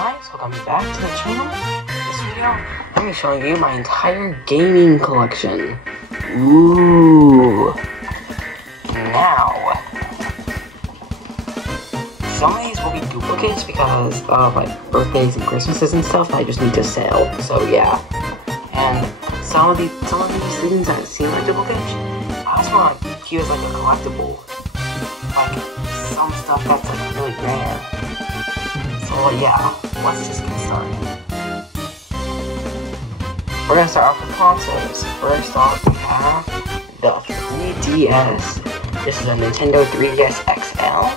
guys, welcome back to the channel. This video, I'm going to show you my entire gaming collection. Ooh. Now, some of these will be duplicates because of like birthdays and Christmases and stuff I just need to sell. So yeah. And some of these things that seem like duplicates, I just want to use like a collectible. Like some stuff that's like really rare. So yeah, let's just get started. We're gonna start off with consoles. First off, we have the 3DS. This is a Nintendo 3DS XL,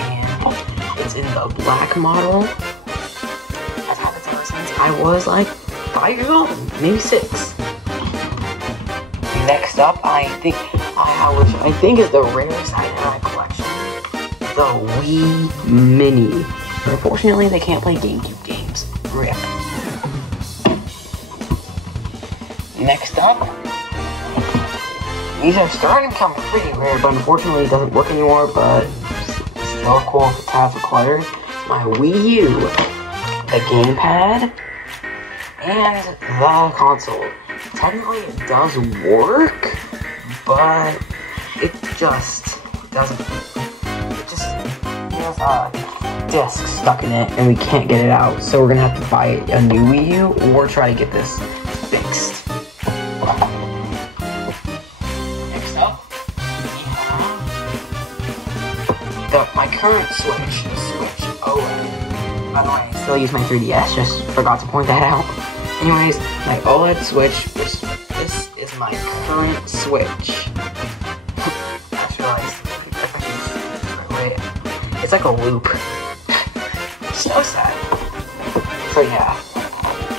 and it's in the black model. I've had this ever since I was like 5 years old, maybe 6. Next up, I think I have, which I think is the rarest item in my collection, the Wii Mini. Unfortunately, they can't play GameCube games. RIP. Next up, these are starting to become pretty rare, but unfortunately it doesn't work anymore, but still cool to have acquired. My Wii U, the gamepad, and the console. Technically it does work, but it just doesn't. It just has a disc stuck in it, and we can't get it out. So we're gonna have to buy a new Wii U or try to get this fixed. Next up, we have my current Switch, the Switch OLED. By the way, I still use my 3DS. Just forgot to point that out. Anyways, my OLED Switch, this is my current Switch. I just realized, it's like a loop. So sad. So yeah,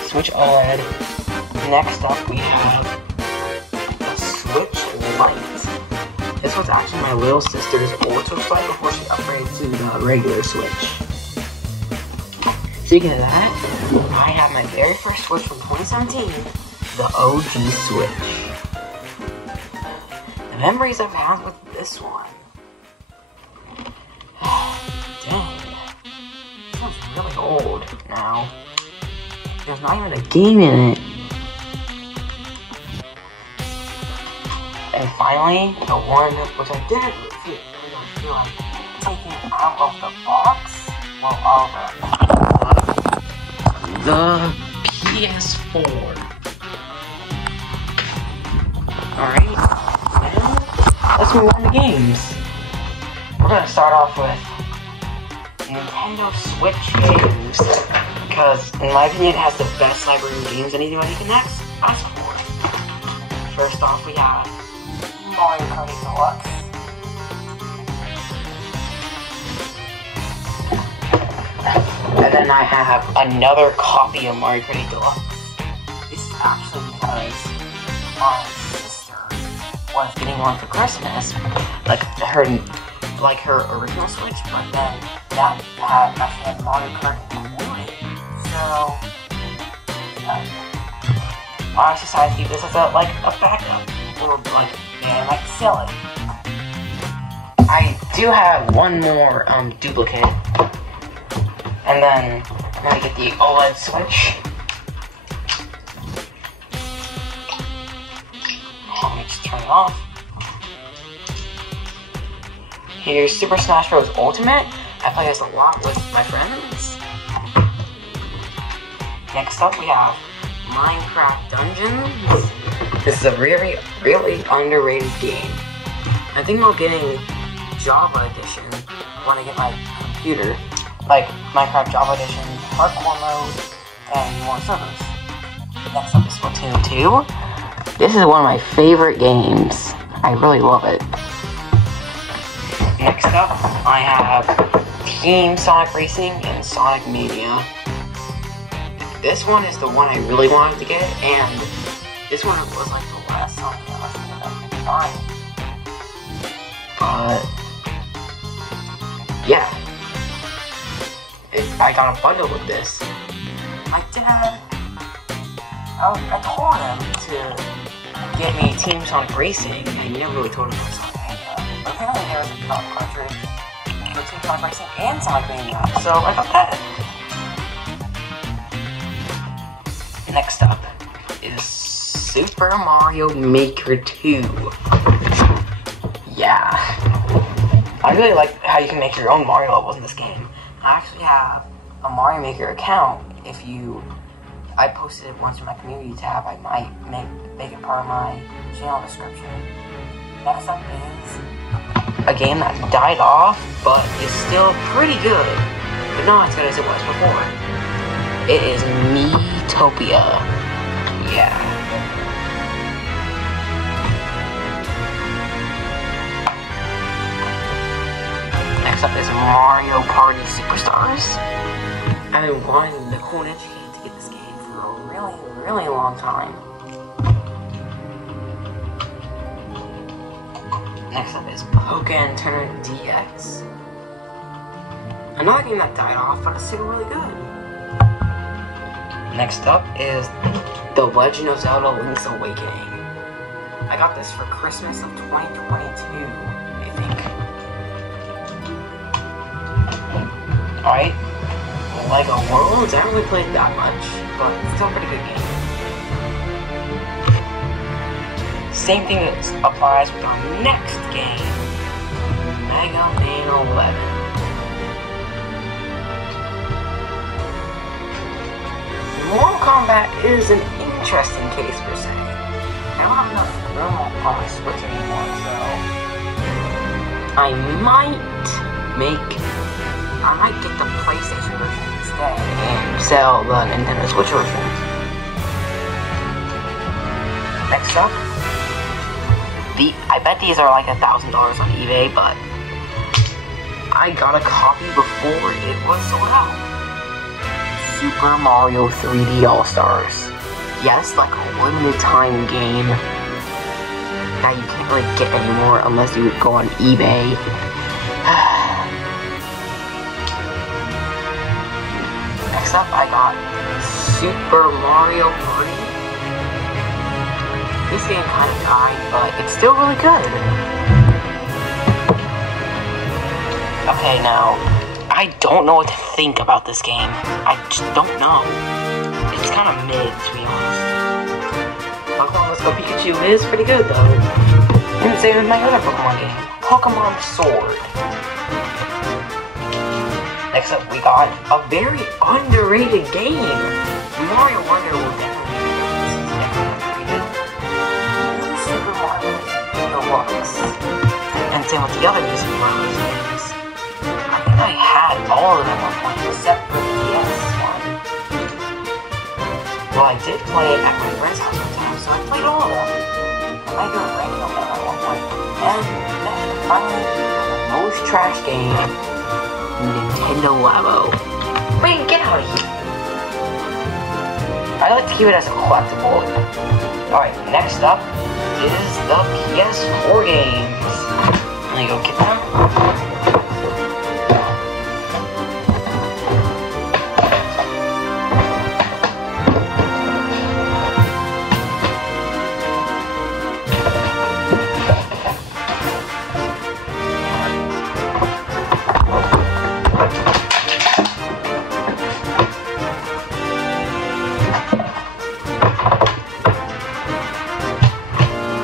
Switch OLED. Next up we have the Switch Lite. This was actually my little sister's old Switch Lite before she upgraded to the regular Switch. Speaking of that, I have my very first Switch from 2017, the OG Switch. The memories I've had with this one. Dang. This one's really old now. There's not even a game in it. And finally, the one which I didn't really feel like taking out of the box. Well, all of it. The PS4. Alright, now let's move on to games. We're gonna start off with Nintendo Switch games, because in my opinion it has the best library of games anybody can ask for. First off, we have Mario Kart Deluxe. And then I have another copy of Mario Kart Deluxe. This is actually because my sister was getting one for Christmas, like her original Switch, but then that actually had Mario Kart included. So I decided to keep this as a backup, or like sell it. I do have one more duplicate. And then I'm gonna get the OLED Switch. Let me just turn it off. Here's Super Smash Bros. Ultimate. I play this a lot with my friends. Next up we have Minecraft Dungeons. This is a really, really underrated game. I'm thinking about getting Java Edition when I get my computer. Like Minecraft Java Edition, Hardcore Mode, and more servers. Next up is Splatoon 2. This is one of my favorite games. I really love it. Next up, I have Team Sonic Racing and Sonic Mania. This one is the one I really wanted to get, and this one was like the last Sonic game I could find. But yeah. I got a bundle with this. My dad, I told him to get me Team Sonic Racing, and I never really told him about Sonic Mania. But apparently there was a cartridge for Team Sonic Racing and Sonic Mania, so I got that. Next up is Super Mario Maker 2. Yeah. I really like how you can make your own Mario levels in this game. I actually have a Mario Maker account. I posted it once in my community tab. I might make it part of my channel description. Next up is a game that died off, but is still pretty good. But not as good as it was before. It is Miitopia. Yeah. Next up is Mario Party Superstars. I've been wanting Nicole and Educate to get this game for a really long time. Next up is Pokken Tournament DX. Another game that died off, but it's still really good. Next up is The Legend of Zelda Link's Awakening. I got this for Christmas of 2022, I think. Alright. Lego Worlds, I haven't really played that much, but it's still a pretty good game. Same thing that applies with our next game, Mega Man 11. Mortal Kombat is an interesting case per se. I don't have enough room on my Switch anymore, so I might get the PlayStation version instead and sell the Nintendo Switch version. Next up, I bet these are like $1,000 on eBay, but I got a copy before it was sold out. Super Mario 3D All-Stars. Yeah, this is like a limited time game that you can't really get anymore unless you go on eBay. Next up, I got Super Mario Party. This game kind of died, but it's still really good. Okay, now, I don't know what to think about this game. I just don't know. It's kind of mid, to be honest. Pokemon Let's Go Pikachu is pretty good, though. And same with my other Pokemon game, Pokemon Sword. Next up, we got a very underrated game. Mario Wonder will definitely be underrated. Super Mario Deluxe. And same with the other New Super Mario games. I think I had all of them at one point, except for the PS1. Well, I did play it at my friend's house one time, so I played all of them. I might do a ranking of them at one point. And then finally, the most trash game, Nintendo Labo. Wait, get out of here. I like to keep it as a collectible. Alright, next up is the PS4 games. Let me go get them.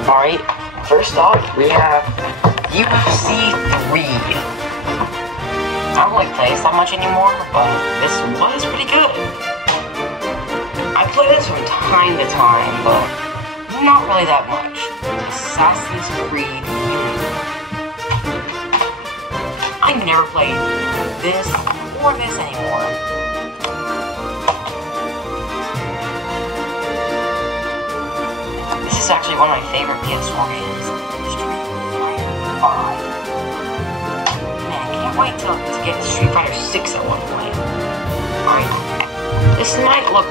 Alright, first off, we have UFC 3. I don't really play this that much anymore, but this was pretty good. I play this from time to time, but not really that much. Assassin's Creed Unity. I never played this or this anymore. This is actually one of my favorite PS4 games, Street Fighter 5. Man, I can't wait to get Street Fighter 6 at one point. Alright, this might look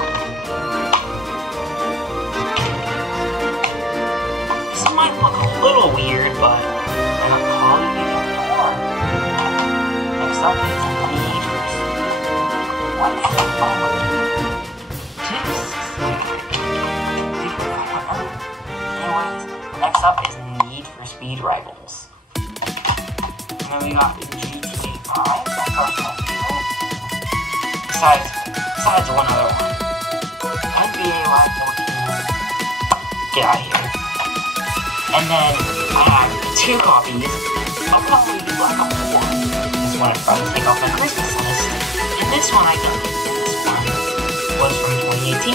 a little weird, but I'm not calling it anymore. Next up is Need for Speed. What is it called? Next up is Need for Speed Rivals. And then we got GTA 5, my personal favorite. Besides one other one. NBA Live get out of here. And then I have 2 copies of Call of Duty Black Ops 4. This one I'm about to take off my Christmas list. And this one I got. This one was from 2018.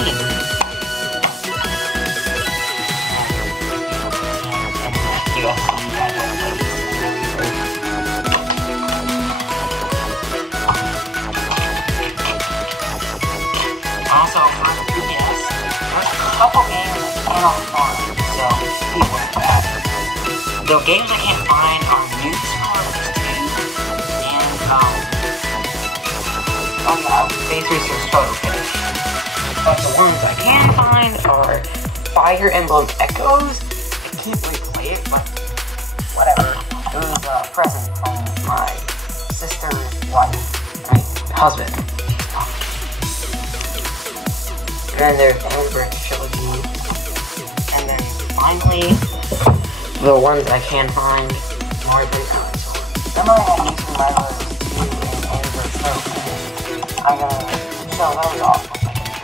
Also, for the PS, there's a couple games I cannot find, so be aware of that. The games I can't find are New Smart 2 and, Space Racer's Photo Finish. But the ones I can find are Fire Emblem Echoes. I can't really play it, but whatever. It was a present from my sister's husband. And then there's Amber Trilogy. And then finally, the ones I can find, Mario Party Console. Then I have New Super Mario Bros. 2 and Amber Trilogy. I'm gonna show those off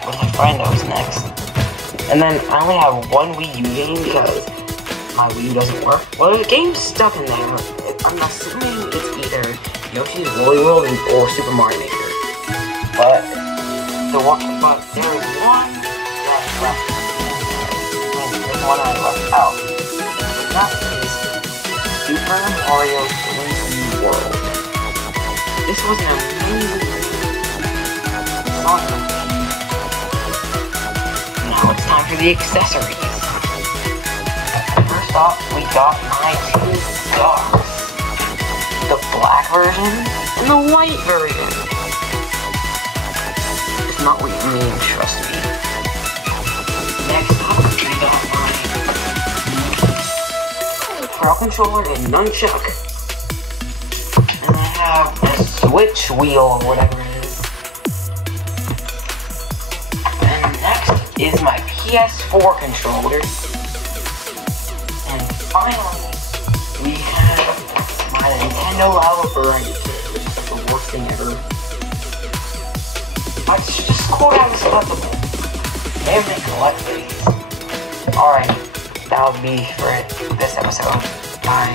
with my friend that was next. And then I only have one Wii U game because my Wii U doesn't work. Well, the game's stuck in there. I'm assuming it's either Yoshi's Woolly World or Super Mario Maker. But there is one that is left. There's one I left out. That is Super Mario 3D World. This was an amazing song. Now it's time for the accessories. First off, we got my 2 dogs. The black version and the white version. It's not what you mean, trust me. Next up, we got my Pro Controller and Nunchuck. And I have a Switch wheel or whatever it is. And next is my PS4 controller. And finally, we have my Nintendo Lava Variety Kit, which is like the worst thing ever. I should just quote out this collectible. Damn, they collect these. Alright, that'll be for it this episode. Bye.